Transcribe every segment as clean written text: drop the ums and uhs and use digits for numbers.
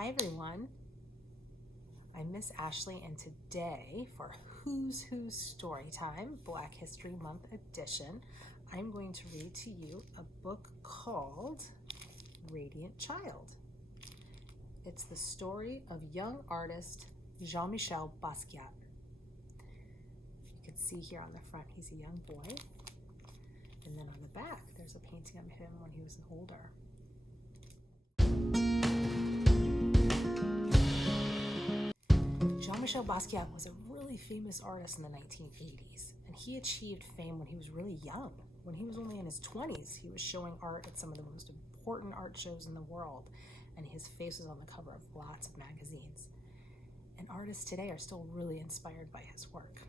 Hi everyone, I'm Miss Ashley, and today for Who's Storytime, Black History Month edition, I'm going to read to you a book called Radiant Child. It's the story of young artist Jean-Michel Basquiat. You can see here on the front he's a young boy, and then on the back there's a painting of him when he was older. Jean-Michel Basquiat was a really famous artist in the 1980s, and he achieved fame when he was really young. When he was only in his 20s, he was showing art at some of the most important art shows in the world, and his face was on the cover of lots of magazines. And artists today are still really inspired by his work.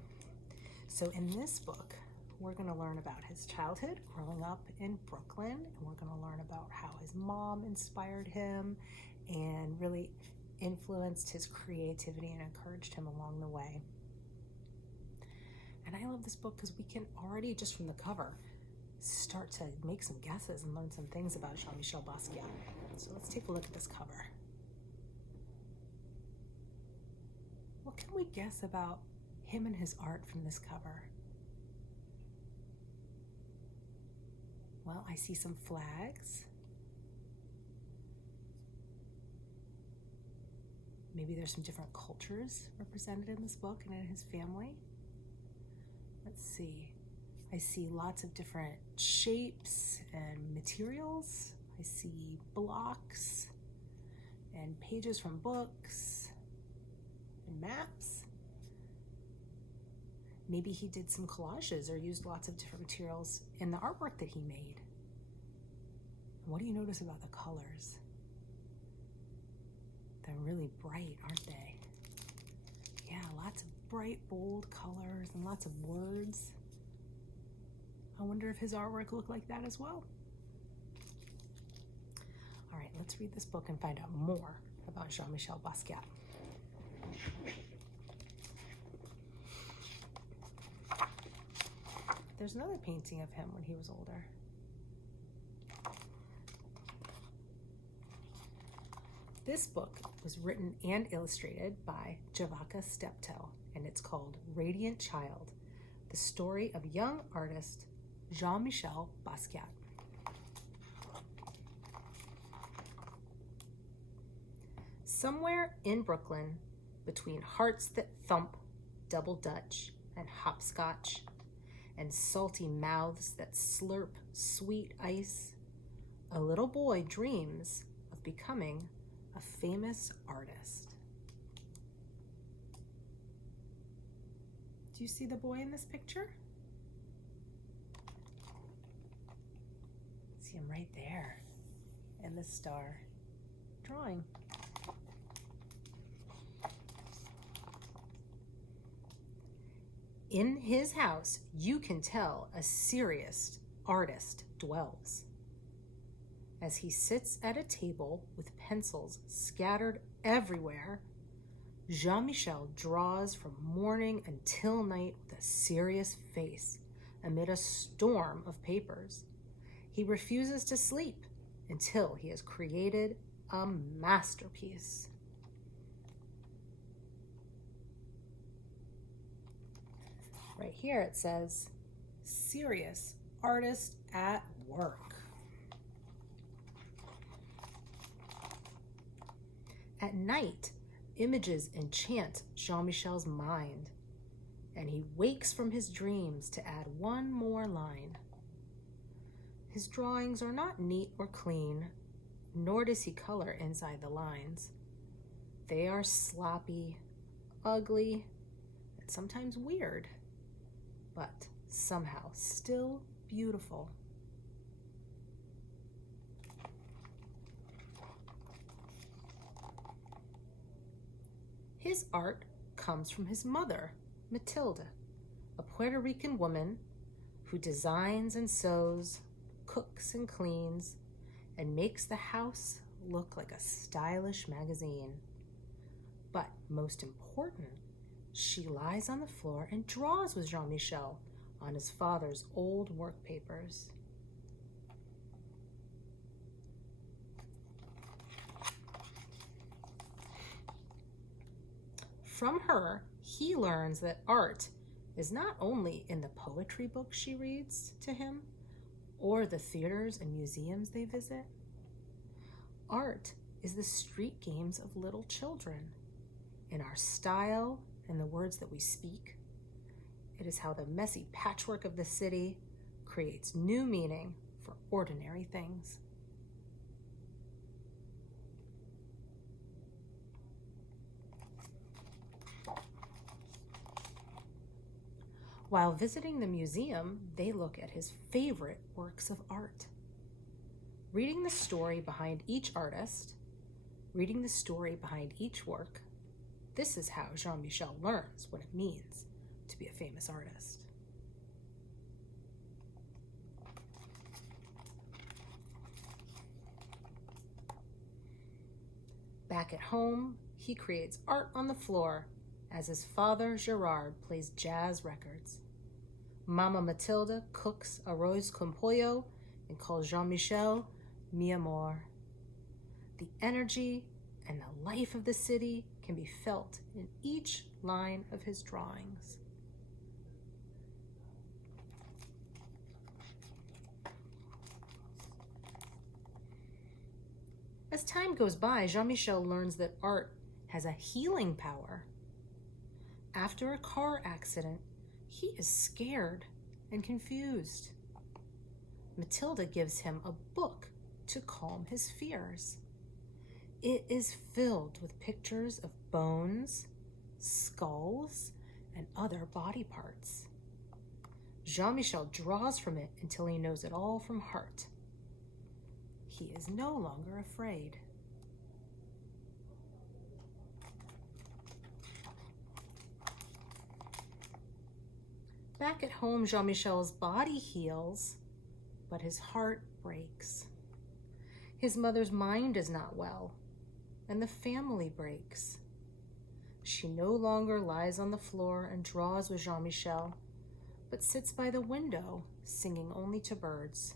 So in this book, we're going to learn about his childhood growing up in Brooklyn, and we're going to learn about how his mom inspired him and really influenced his creativity and encouraged him along the way. And I love this book because we can already, just from the cover, start to make some guesses and learn some things about Jean-Michel Basquiat. So let's take a look at this cover. What can we guess about him and his art from this cover? Well, I see some flags. Maybe there's some different cultures represented in this book and in his family. Let's see. I see lots of different shapes and materials. I see blocks and pages from books and maps. Maybe he did some collages or used lots of different materials in the artwork that he made. What do you notice about the colors? They're really bright, aren't they? Yeah, lots of bright, bold colors and lots of words. I wonder if his artwork looked like that as well. All right, let's read this book and find out more about Jean-Michel Basquiat. There's another painting of him when he was older. This book was written and illustrated by Javaka Steptoe, and it's called Radiant Child, the story of young artist Jean-Michel Basquiat. Somewhere in Brooklyn, between hearts that thump, double Dutch, and hopscotch, and salty mouths that slurp sweet ice, a little boy dreams of becoming a famous artist. Do you see the boy in this picture? See him right there in the star drawing. In his house, you can tell a serious artist dwells. As he sits at a table with pencils scattered everywhere, Jean-Michel draws from morning until night with a serious face amid a storm of papers. He refuses to sleep until he has created a masterpiece. Right here it says, serious artist at work. At night, images enchant Jean-Michel's mind, and he wakes from his dreams to add one more line. His drawings are not neat or clean, nor does he color inside the lines. They are sloppy, ugly, and sometimes weird, but somehow still beautiful. His art comes from his mother, Matilda, a Puerto Rican woman who designs and sews, cooks and cleans, and makes the house look like a stylish magazine. But most important, she lies on the floor and draws with Jean-Michel on his father's old work papers. From her, he learns that art is not only in the poetry books she reads to him or the theaters and museums they visit. Art is the street games of little children, in our style and the words that we speak. It is how the messy patchwork of the city creates new meaning for ordinary things. While visiting the museum, they look at his favorite works of art. Reading the story behind each artist, reading the story behind each work, this is how Jean-Michel learns what it means to be a famous artist. Back at home, he creates art on the floor as his father, Gerard, plays jazz records. Mama Matilda cooks arroz con pollo and calls Jean-Michel mi amor. The energy and the life of the city can be felt in each line of his drawings. As time goes by, Jean-Michel learns that art has a healing power. After a car accident, he is scared and confused. Matilda gives him a book to calm his fears. It is filled with pictures of bones, skulls, and other body parts. Jean-Michel draws from it until he knows it all from heart. He is no longer afraid. Back at home, Jean-Michel's body heals, but his heart breaks. His mother's mind is not well, and the family breaks. She no longer lies on the floor and draws with Jean-Michel, but sits by the window, singing only to birds.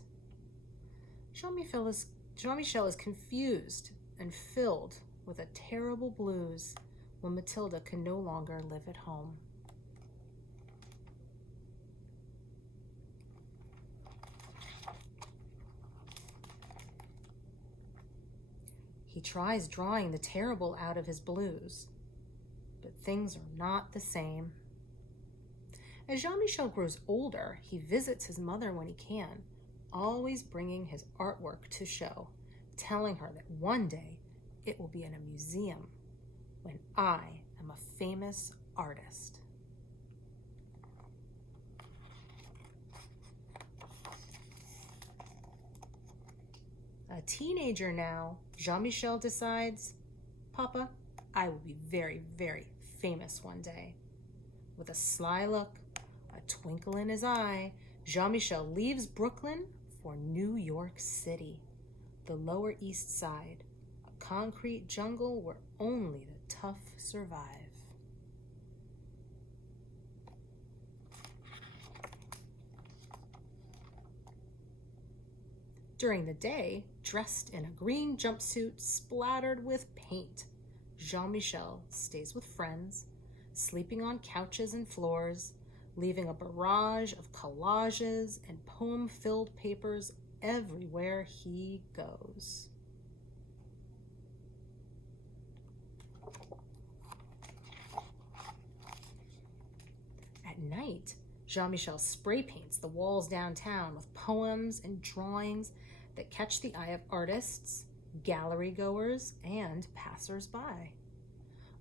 Jean-Michel is confused and filled with a terrible blues when Matilda can no longer live at home. He tries drawing the terrible out of his blues, but things are not the same. As Jean-Michel grows older, he visits his mother when he can, always bringing his artwork to show, telling her that one day it will be in a museum when I am a famous artist. A teenager now, Jean-Michel decides, Papa, I will be very, very famous one day. With a sly look, a twinkle in his eye, Jean-Michel leaves Brooklyn for New York City, the Lower East Side, a concrete jungle where only the tough survive. During the day, dressed in a green jumpsuit splattered with paint, Jean-Michel stays with friends, sleeping on couches and floors, leaving a barrage of collages and poem-filled papers everywhere he goes. At night, Jean-Michel spray paints the walls downtown with poems and drawings that catch the eye of artists, gallery goers, and passers-by.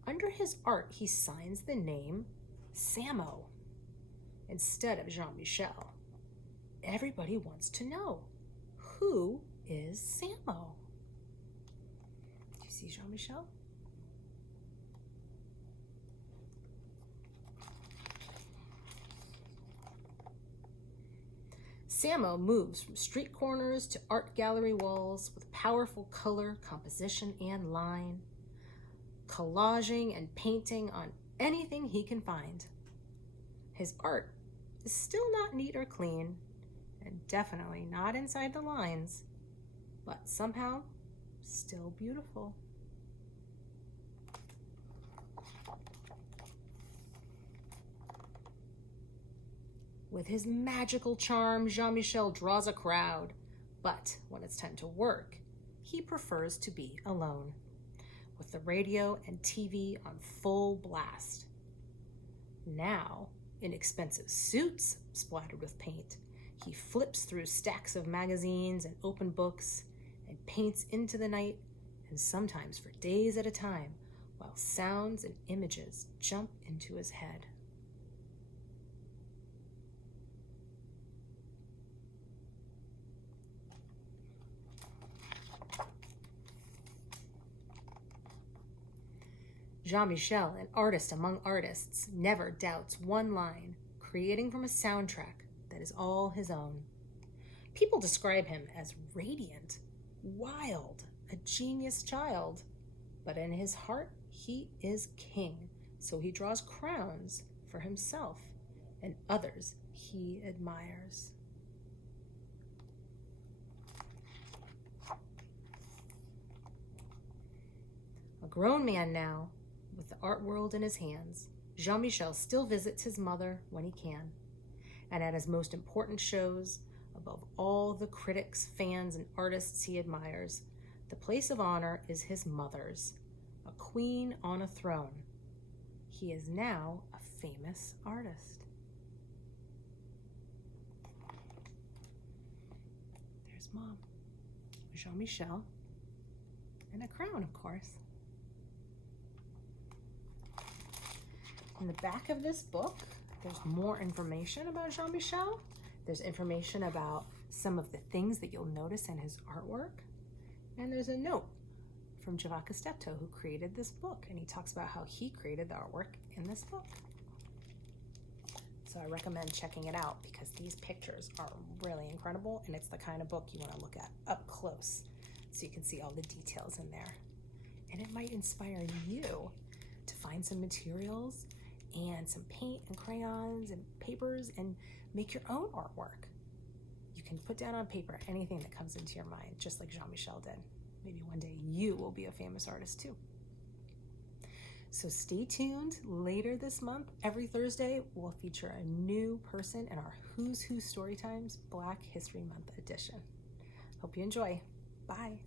Under his art, he signs the name Samo instead of Jean-Michel. Everybody wants to know, who is Samo? Do you see Jean-Michel? Samo moves from street corners to art gallery walls with powerful color, composition, and line, collaging and painting on anything he can find. His art is still not neat or clean, and definitely not inside the lines, but somehow still beautiful. With his magical charm, Jean-Michel draws a crowd. But when it's time to work, he prefers to be alone, with the radio and TV on full blast. Now, in expensive suits splattered with paint, he flips through stacks of magazines and open books and paints into the night, and sometimes for days at a time, while sounds and images jump into his head. Jean-Michel, an artist among artists, never doubts one line, creating from a soundtrack that is all his own. People describe him as radiant, wild, a genius child, but in his heart, he is king, so he draws crowns for himself and others he admires. A grown man now, with the art world in his hands, Jean-Michel still visits his mother when he can. And at his most important shows, above all the critics, fans, and artists he admires, the place of honor is his mother's, a queen on a throne. He is now a famous artist. There's Mom, Jean-Michel, and a crown, of course. In the back of this book, there's more information about Jean-Michel. There's information about some of the things that you'll notice in his artwork. And there's a note from Jean-Michel Basquiat, who created this book, and he talks about how he created the artwork in this book. So I recommend checking it out because these pictures are really incredible, and it's the kind of book you want to look at up close so you can see all the details in there. And it might inspire you to find some materials and some paint and crayons and papers and make your own artwork. You can put down on paper anything that comes into your mind, just like Jean-Michel did. Maybe one day you will be a famous artist too. So stay tuned. Later this month, every Thursday, we'll feature a new person in our Who's Who Storytimes Black History Month edition. Hope you enjoy. Bye.